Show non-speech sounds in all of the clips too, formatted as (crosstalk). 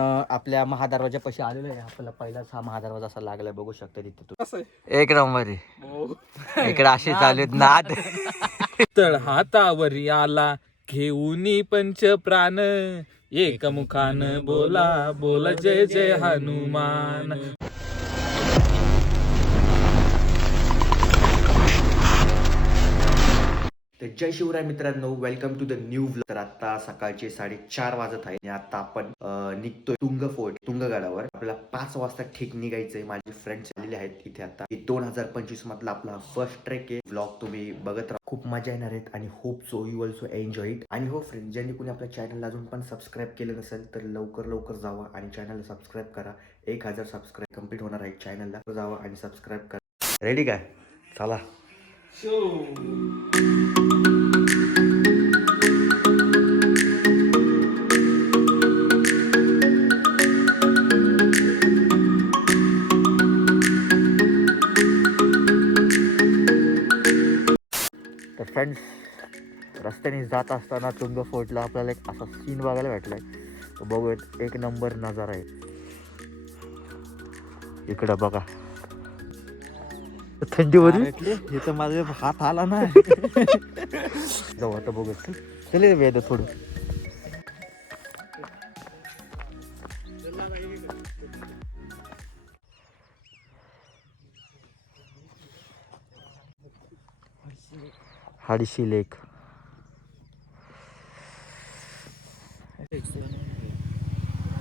आपल्या महादरवाजापाशी आलेलो आहे. आपल्याला पहिलाच हा महादरवाजा असा लागलाय. बघू शकता तिथे तू एक नंबर आहे. इकडे अशी चालू आहेत. नाद. तळ हातावरी आला घेऊनी पंच प्राण. एक मुखान बोला बोला जय जय हनुमान. तर जय शिवराय मित्रांनो welcome to the new vlog तर आता सकाळचे साडेचार वाजत आहे आणि आता आपण निघतोय तुंग फोर्ट तुंगगडावर. आपल्याला पाच वाजता ठीक निघायचंय. माझे फ्रेंड्स आलेले आहेत इथे आता. दोन हजार पंचवीस मधला आपला फर्स्ट ट्रेक आहे. व्लॉग तुम्ही बघत राहा. खूप मजा येणार आहेत आणि hope so you also enjoy it आणि हो फ्रेंड ज्यांनी कोणी आपल्या चॅनलला अजून पण सबस्क्राईब केलं नसेल तर लवकर लवकर जावा आणि चॅनलला सबस्क्राईब करा. एक हजार सबस्क्राईब कंप्लीट होणार आहे चॅनलला जावा आणि सबस्क्राईब करा. रेडी काय चला. फ्रेंड्स रस्त्याने जात असताना तुंग फोर्टला आपल्याला एक असा सीन बघायला भेटलाय. तो बघूयात एक नंबर नजारा आहे. इकडं बघा. थंडी मध्ये हे तर माझे हात आला ना. (laughs) जाऊ आता बघूयात. चले वेद थोडं हाडशी लेक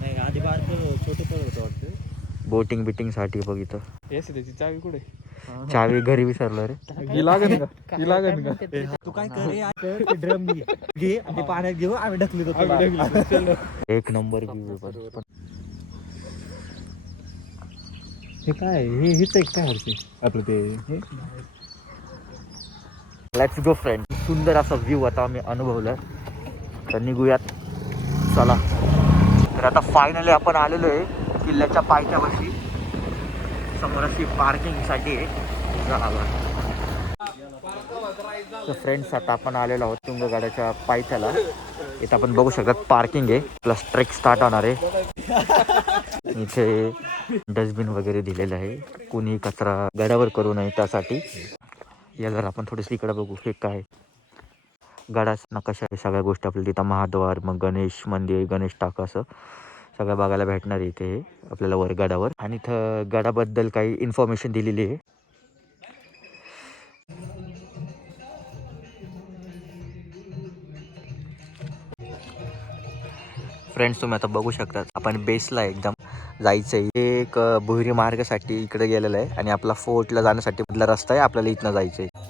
नाही आधी बारक छोटे तळ होतं वाटतं. बोटिंग बिटिंगसाठी बघ इथं. येस त्याची चावी कुठे? चावी घरी विसरलो रे. (laughs) ही लागन का? ही लागन का? तू? काय कर ड्रम घे. आणि पाण्यात घेऊ आम्ही ढकली तो. एक नंबर व्ह्यू हे काय हे हेच आहे काय हरते आपलं ते हे? लेट्स गो फ्रेंड सुंदर असा व्ह्यू आता आम्ही अनुभवला तर निघूयात. चला. तर आता फायनली आपण आलेलो आहे किल्ल्याच्या पायथ्यापाशी समोर अशी पार्किंगसाठी आहे. तर फ्रेंड्स आता आपण आलेलो आहोत तुंगगाड्याच्या पायथ्याला. इथं आपण बघू शकतात पार्किंग आहे. प्लस ट्रेक स्टार्ट होणार आहे. इथे डस्टबिन वगैरे दिलेलं आहे. कोणी कचरा गडावर करू नये त्यासाठी. या जर आपण थोडंसं इकडं बघू हे काय? गडाच नकाशा आहे? सगळ्या गोष्टी आपल्या तिथं महाद्वार मग गणेश मंदिर गणेश टाक असं सगळ्या बघायला भेटणार आहे इथे आपल्याला वर गडावर. आणि इथं गडाबद्दल काही इन्फॉर्मेशन दिलेली आहे. फ्रेंड्स तुम्ही आता बघू शकता आपण बेसला एकदम जायचं आहे एक अ, मार्गासाठी इकडे गेलेलं आहे आणि आपला फोर्टला जाण्यासाठी मधला रस्ता आहे आपल्याला इथनं जायचं आहे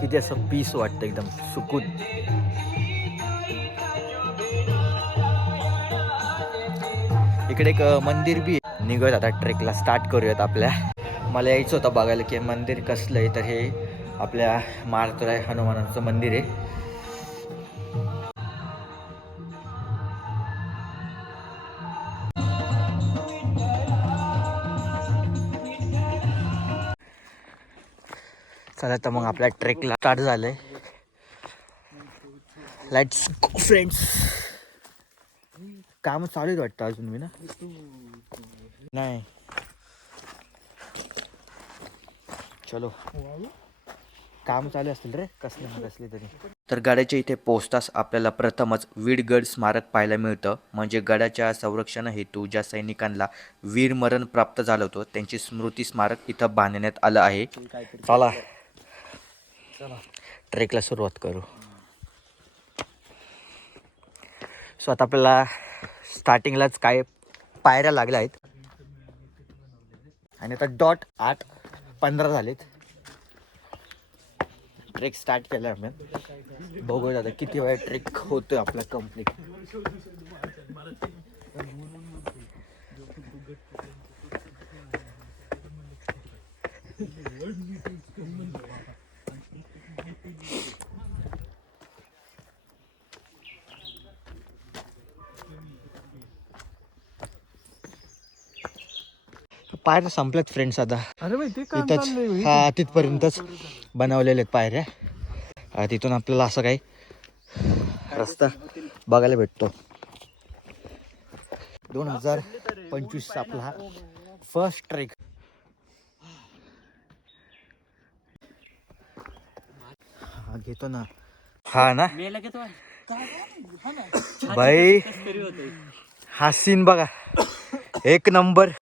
किती असं पीस वाटतं एकदम सुकून. इकडे एक मंदिर बी निघत आता ट्रेकला स्टार्ट करूयात आपल्या. मला यायचं होतं बघायला की मंदिर कसलं आहे तर हे आपल्या मारुतराय हनुमानाचं मंदिर आहे. चला तर मग आपल्या ट्रेकला स्टार्ट झालंय. लेट्स गो फ्रेंड्स काम चालू आहेत वाटतं अजून मी ना? नाही. चलो. काम चालू असतील रे कसले ना कसले तरी. तर गडाच्या इथे पोहोचताच आपल्याला प्रथमच वीरगड स्मारक पाहायला मिळतं. म्हणजे गडाच्या संरक्षण हेतू ज्या सैनिकांना वीरमरण प्राप्त झालं होतं त्यांची स्मृती स्मारक इथं बांधण्यात आलं आहे. चला. ट्रेकला सुरुवात करू. सो आता आपल्याला स्टार्टिंगलाच काय पायऱ्या लागल्या आहेत. आणि आता डॉट आठ पंधरा झालेत. ट्रेक स्टार्ट केला आम्ही. बघूया आता किती वेळ ट्रेक होतोय आपला कंप्लीट पायऱ्या संपल्यात फ्रेंड्स आता. चाललंय हा तिथपर्यंतच बनवलेले आहेत पायऱ्या. तिथून आपल्याला असं काही रस्ता बघायला भेटतो. दोन हजार पंचवीस आपला हा फर्स्ट ट्रेक हा घेतो ना. हा ना. (coughs) भाई हा सीन बघा. एक नंबर.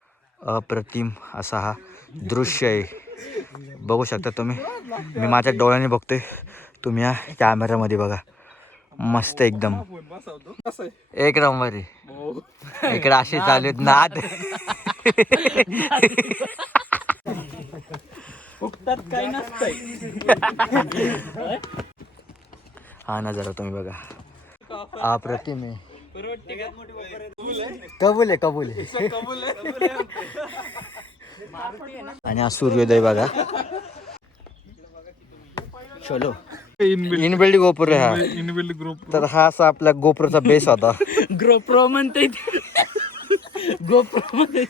अप्रतिम असा हा दृश्य आहे. बघू शकता तुम्ही. मी माझ्या डोळ्याने बघतोय. तुम्ही या कॅमेऱ्यामध्ये बघा. मस्त एकदम. एक नंबर आहे. इकडे असे चालू आहेत नाद. हा नजारा तुम्ही बघा. अप्रतिम आहे. कबूल आहे? कबूल आहे आणि हा सूर्योदय बघा. चलो. इनबिल्ड गोपुर आहे हा. इनबिल्ड ग्रुप तर हा असा आपला गोपुरचा बेस होता. गोप्रो म्हणते गोप्रो म्हणते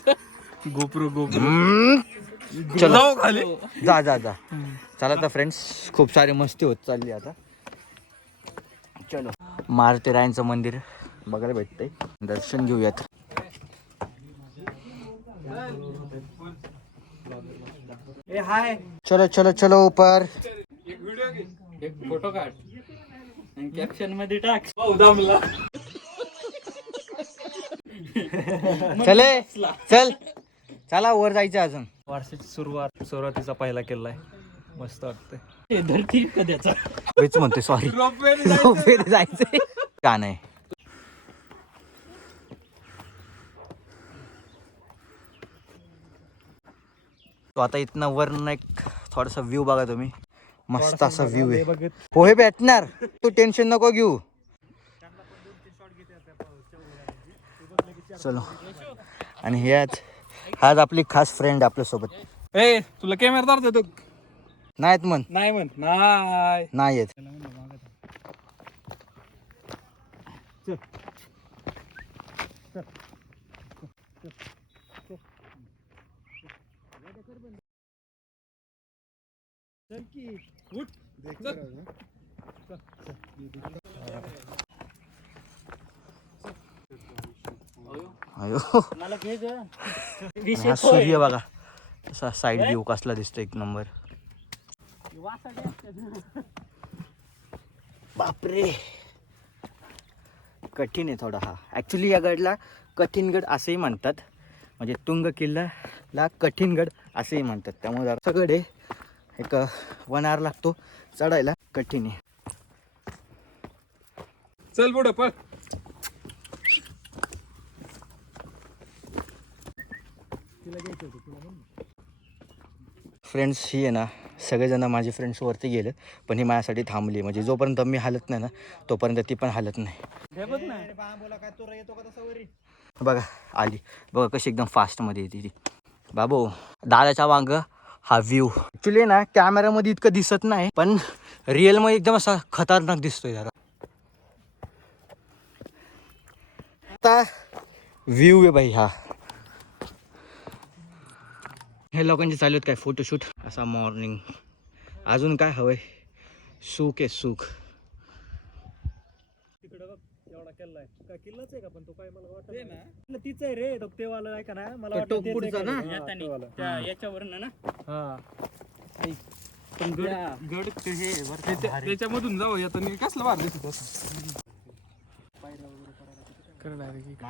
गोप्रो गोप्रो. चलो. खाली. जा जा जा. चला तर फ्रेंड्स खूप सारी मस्ती होत चालली आता. चलो. मारुती रायांचं मंदिर. बघायला भेटतंय. दर्शन घेऊयात. ए हाय. चलो चलो चलो ऊपर. एक फोटो काढ. कॅप्शनमध्ये टाक. दामला चले चल. चला वर जायचं अजून. वर्षाची सुरुवात सुरुवातीचा पहिला किल्ला आहे. मस्त वाटतंय. धरती कध्याचा म्हणते सॉरी जायचंय. का नाही तो आता इथनं वरनं एक थोडासा व्ह्यू बघा तुम्ही. मस्त असा व्ह्यू आहे. पोहे भेटणार. तू टेन्शन नको घेऊ. चलो. आणि हे आज आज आपली खास फ्रेंड आपल्यासोबत ए तुला कॅमेरा धरतो तो? नाहीत म्हण. नाही म्हण. नाही. नाही येत. अयो. मला घे ग आणि हा सूर्य बघा. असा साईड व्ह्यू कसला दिसतो एक नंबर बापरे. कठीण आहे थोडा हा. ॲक्च्युली या गडला कठीणगड असंही म्हणतात. म्हणजे तुंग किल्लाला कठीणगड असंही म्हणतात. त्यामुळे गड आहे एक वन आवर लागतो चढायला कठीण आहे. चल पुढे पळ. फ्रेंड्स ही आहे ना सगळेजण माझे फ्रेंड्स वरती गेले पण ही माझ्यासाठी थांबली. म्हणजे जोपर्यंत मी हालत नाही ना तोपर्यंत ती पण हालत नाही. बघा आली. बघा कशी एकदम फास्टमध्ये येते ती. बाबू दादाच्या वांग हा व्ह्यू ॲक्च्युली ना कॅमेरामध्ये इतकं दिसत नाही पण रिअलमध्ये एकदम असा खतरनाक दिसतोय जरा. आता व्ह्यू आहे बाई हा. हे लोकांचे चालू आहेत काय फोटोशूट असा मॉर्निंग अजून काय हवंय? सुख आहे सुख. किल्ला आहे. काय किल्लाच आहे का? पण तो काय मला वाटत ना. तीच आहे रे तो ते वाला आहे का ना? मला तो वाटतं तेच आहे का? ना? हा, ना. हा. पण गड गड ते हे त्याच्या- त्याच्यामधून जाऊ येतं कसलं भार दिसत असं? कर direct.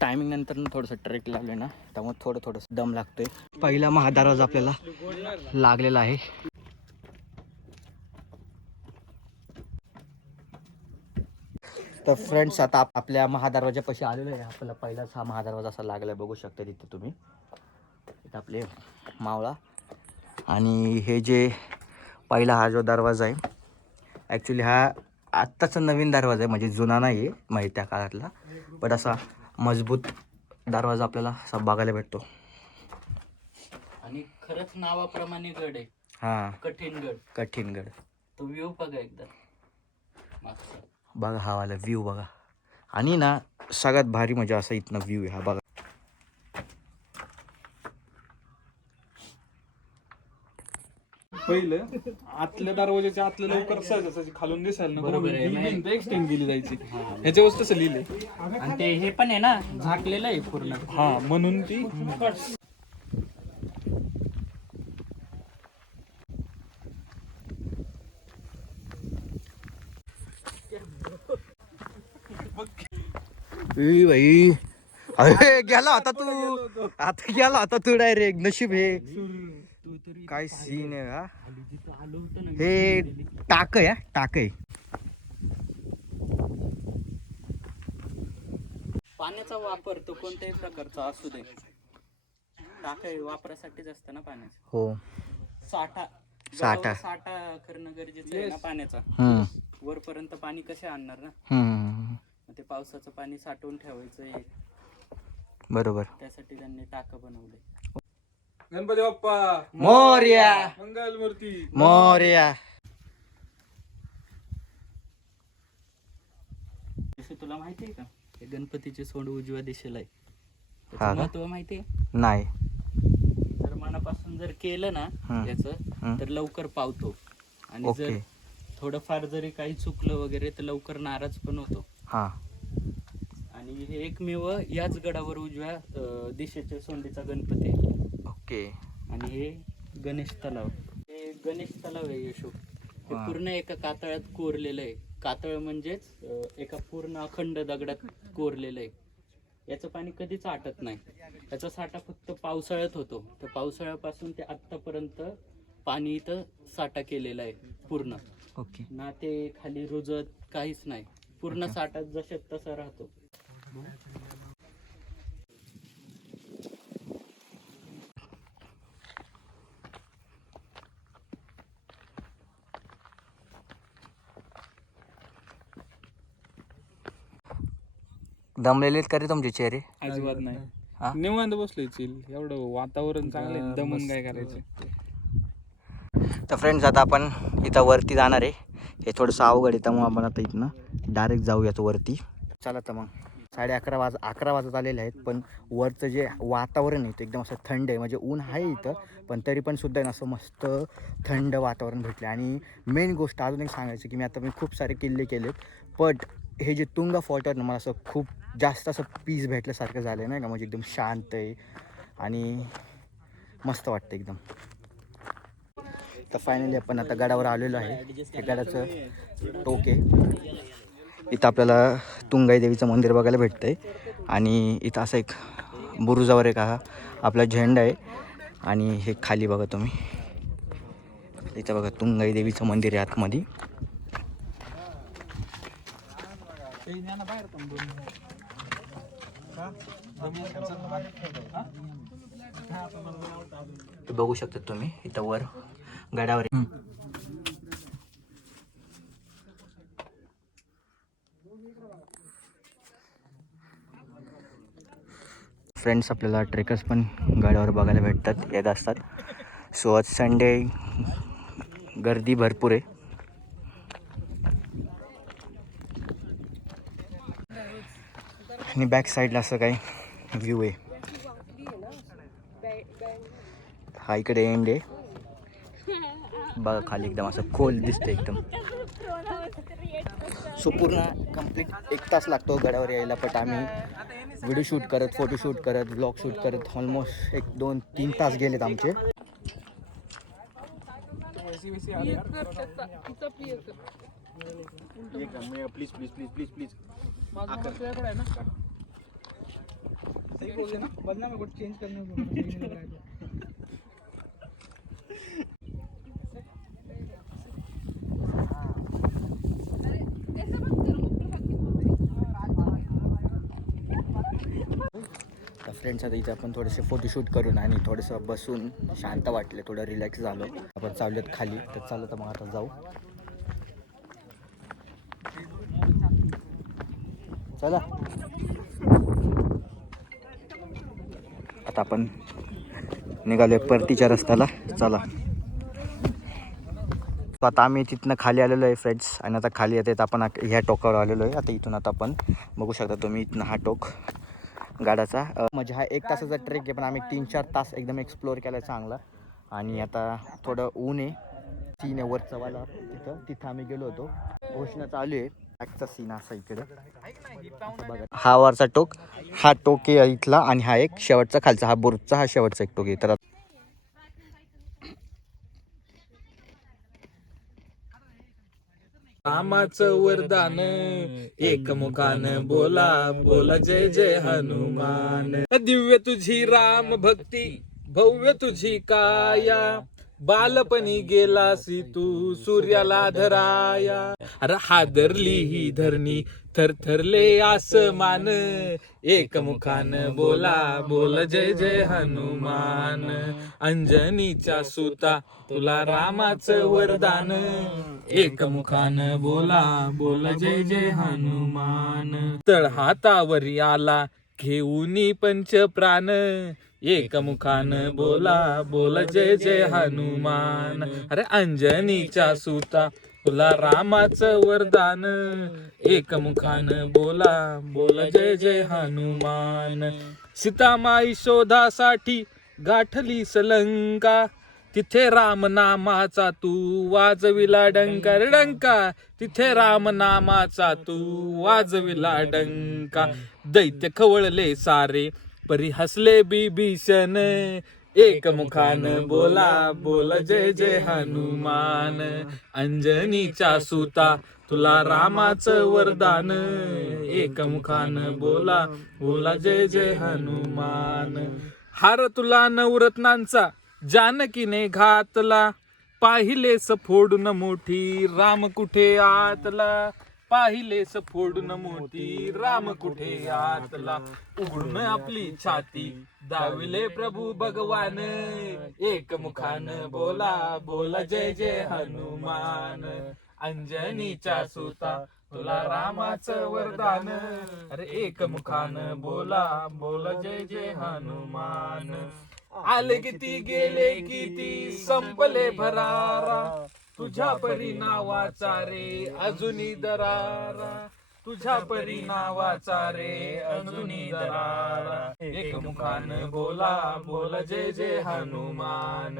टायमिंग नंतर थोडंसं ट्रेक लागले ना त्यामुळे थोडं थोडंसं दम लागतोय. पहिला महादरवाजा आपल्याला लागलेला आहे. तर फ्रेंड्स आता आप- आपल्या महादरवाजापाशी आलेलो आहे. आपल्याला पहिलाच हा महादरवाजा असा लागला बघू शकता तिथे तुम्ही. इथं आपले मावळा. आणि हे जे पहिला हा जो दरवाजा आहे ॲक्च्युली हा आत्ताचा नवीन दरवाजा आहे. म्हणजे जुना नाही आहे माहिती त्या काळातला. पण असा मजबूत दरवाजा आपल्याला असा बघायला भेटतो. आणि खरंच नावाप्रमाणे गड आहे. हां. कठीण गड. कठीणगड तो व्ह्यू बघा एकदा. मागचा. बघा हा वाला व्ह्यू बघा. आणि ना सगळ्यात भारी म्हणजे असा इथनं व्ह्यू आहे हा बघा. पहिलं आतल्या दरवाजाच्या आतल्या लवकर खालून दिसायला नको बरोबर एक्सटेंड केली जायची. ह्याच्यावर तसं लिहिले आणि ते हे पण आहे ना झाकलेलं आहे पूर्ण. हा म्हणून ती भाई अरे गेला होता तू. आता गेला होता तू डायरेक्ट नशीब हे. काय सीन आहे हा? आलो होतं ना हे टाक आहे टाक आहे. पाण्याचा वापर तो कोणत्याही प्रकारचा असू दे. टाकाय वापरासाठीच असतं ना पाण्याचं. हो. साठा. साठा. साठा करणं गरजेचं आहे ना पाण्याचा. वरपर्यंत पाणी कसे आणणार ना? ते पावसाचं पाणी साठवून ठेवायचं आहे बरोबर. त्यासाठी त्यांनी टाकं बनवले गणपती बाप्पा. मोर्या. मंगल मूर्ती मोर्या. जसं तुला माहिती आहे का हे गणपतीचे सोंड उजव्या दिशेला आहे. हा त्याचं का? महत्त्व माहिती आहे नाही. जर मनापासून जर केलं ना हम्म. याच. तर लवकर पावतो. आणि ओके. जर थोडंफार जरी काही चुकलं वगैरे तर लवकर नाराज पण होतो. हा. आणि हे एकमेव याच गडावर उजव्या अं, दिशेच्या सोंडीचा गणपती आहे. ओके. आणि हे गणेश तलाव. हे गणेश तलाव आहे यशो. हे. पूर्ण एका कातळात कोरलेलं आहे. कातळ म्हणजेच अं, एका पूर्ण अखंड दगडात कोरलेलं आहे. याचं पाणी कधीच आटत नाही. याचा साठा फक्त पावसाळ्यात होतो. तर पावसाळ्यापासून ते आत्तापर्यंत पाणी इथं साठा केलेला आहे पूर्ण. ओके. ना ते खाली रुजत काहीच नाही. पूर्ण साठा जशात तसा राहतो. दमलेले आहेत का रे तुमचे चेहरे? अजिबात हा? नाही निवांत बसलोय चिल एवढं वातावरण चांगलं आहे, दमून काय करायचं? तर फ्रेंड्स आता आपण इथं वरती जाणार आहे. हे थोडंसं अवघड आहे त्यामुळे आपण आता इथनं डायरेक्ट जाऊयात वरती. चला तर मग. साडे अकरा वाज अकरा वाजत आलेले आहेत पण वरचं जे वातावरण आहे ते एकदम असं थंड आहे. म्हणजे ऊन आहे इथं पण तरी पण सुद्धा आहे ना असं मस्त थंड वातावरण भेटलं आणि मेन गोष्ट अजून एक सांगायचं की मी आता मी खूप सारे किल्ले केलेत बट हे जे तुंगा फॉल्ट आहे ना मला असं खूप जास्त असं पीस भेटल्यासारखं झालं आहे नाही का. म्हणजे एकदम शांत आहे आणि मस्त वाटतं एकदम. तर फायनली आपण आता गडावर आलेलो आहे. हे गडाचं टोके इथं आपल्याला तुंगाई देवीचं मंदिर बघायला भेटतं आहे आणि इथं असं एक बुरुजावर एक हा आपला झेंडा आहे. आणि हे खाली बघा तुम्ही. इथं बघा तुंगाई देवीचं मंदिर आहे आतमध्ये. ते बघू शकता तुम्ही इथं वर गडावर फ्रेंड्स आपल्याला ट्रेकर्स पण गाड्यावर बघायला भेटतात येत असतात. सो आज संडे गर्दी भरपूर आहे. आणि बॅक साईडला असं काही व्ह्यू आहे. हा इकडे एंड आहे. बघा खाली एकदम असं खोल दिसतं एकदम. सो पूर्ण कंप्लीट एक तास लागतो गडावर यायला पण आम्ही व्हिडिओ शूट करत फोटो शूट करत ब्लॉग शूट करत ऑलमोस्ट एक दोन तीन तास गेलेत आमचे. Please please please please please बदनाम चेंज करने को सही नहीं लग रहा है तर फ्रेंड्स आता इथे आपण थोडेसे फोटोशूट करून आणि थोडंसं बसून शांत वाटलं थोडं रिलॅक्स झालो. आपण चाललोत खाली तर चालत मग आता जाऊ. चला. आता आपण निघालोय परतीच्या रस्त्याला. चला. आता आम्ही तिथनं खाली आलेलो आहे फ्रेंड्स आणि आता खाली येते आपण ह्या टोकावर आलेलो आहे. आता इथून आता आपण बघू शकता तुम्ही इथनं हा टोक गाडाचा. म्हणजे हा एक तासाचा ट्रेक आहे पण आम्ही तीन चार तास एकदम एक्सप्लोअर केला चांगला. आणि आता थोडं ऊन आहे. सीन आहे वरचा वाला तिथं. तिथं आम्ही गेलो होतो. घोषणा चालू आहे. आजचा सीन असा इकडे. हा वरचा टोक हा टोक आहे इथला आणि हा एक शेवटचा खालचा हा बोरचा हा शेवटचा एक टोक आहे. तर रामाचं वरदान. एक मुखान बोला बोला जय जय हनुमान. दिव्य तुझी राम भक्ती भव्य तुझी काया. बालपणी गेलासी तू सूर्याला धराया. अरे हादरली ही धरणी थरथरले आसमान. एकमुखान बोला बोल जय जय हनुमान. अंजनीच्या सुता तुला रामाचं वरदान. एकमुखान बोला बोल जय जय हनुमान. तळहातावर आला घेऊनी पंच प्राण एकमुखान बोला बोल जय जय हनुमान. अरे अंजनीच्या सुता तुला रामाचं वरदान. एकमुखान बोला बोल जय जय हनुमान. सीतामाई शोधासाठी गाठली सलंका तिथे राम नामाचा तू वाजविला डंका. रे डंका तिथे राम नामाचा तू वाजविला डंका. दैत्य खवळले सारे परी हसले बिभीषण एकमुखान बोला बोल जय जय हनुमान। अंजनीच्या सुता तुला रामाचं वरदान. एकमुखान बोला बोला जय जय हनुमान. हार तुला नवरत्नांचा जानकीने घातला. पाहिलेस फोडून मोठी राम कुठे आतला? पाहिलेस फोडून मोठी राम कुठे आतला? उघडून आपली छाती. दाविले प्रभू भगवान. एकमुखान बोला बोला. जय जय हनुमान. अंजनीच्या सुता तुला रामाचं वरदान. अरे एकमुखान बोला बोला जय जय हनुमान. आले किती गेले किती संपले भरारा. तुझ्या परी नावाचा रे अजूनी दरारा. तुझ्या परी नावाचा रे अजूनी दरारा. एकमुखान बोला बोला जय जय हनुमान.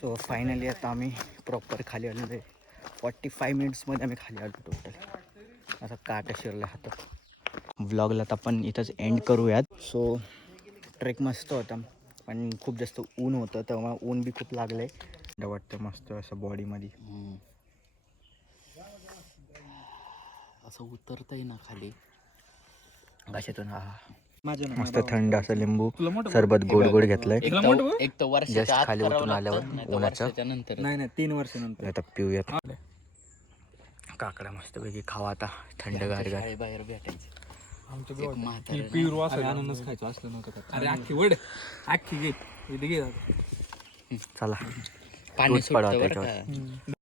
सो फायनली आता आम्ही प्रॉपर खाली आलो. आहे फॉर्टी फाय मिनिट्समध्ये आम्ही खाली आलो टोटल आता काटा शिरला हातात. व्लॉगला आता आपण इथंच एंड करूयात. सो ट्रेक मस्त होता. पण खूप जास्त ऊन होतं तेव्हा ऊन बी खूप लागलं आहे वाटतं मस्त असं बॉडीमध्ये. असं उतरतय ना खाली. घशातून हा. मस्त थंड असं लिंबू सरबत गोड गोड घेतलंय. एक तर आत खाली उतरून आल्यावर नाही तर उन्हाचं. वर्षाच्या नंतर. नाही नाही तीन वर्षानंतर आता पिऊयात काकडा मस्तपैकी खावा आता. थंड गार गार. बाहेर भेटायचे. पिरू. अननस खायचं असलं नव्हतं अरे अख्खी वड. अख्खी घे. इथे घे चला. पाणी दूध पडावं सुटतं बरं त्याच्यावर. का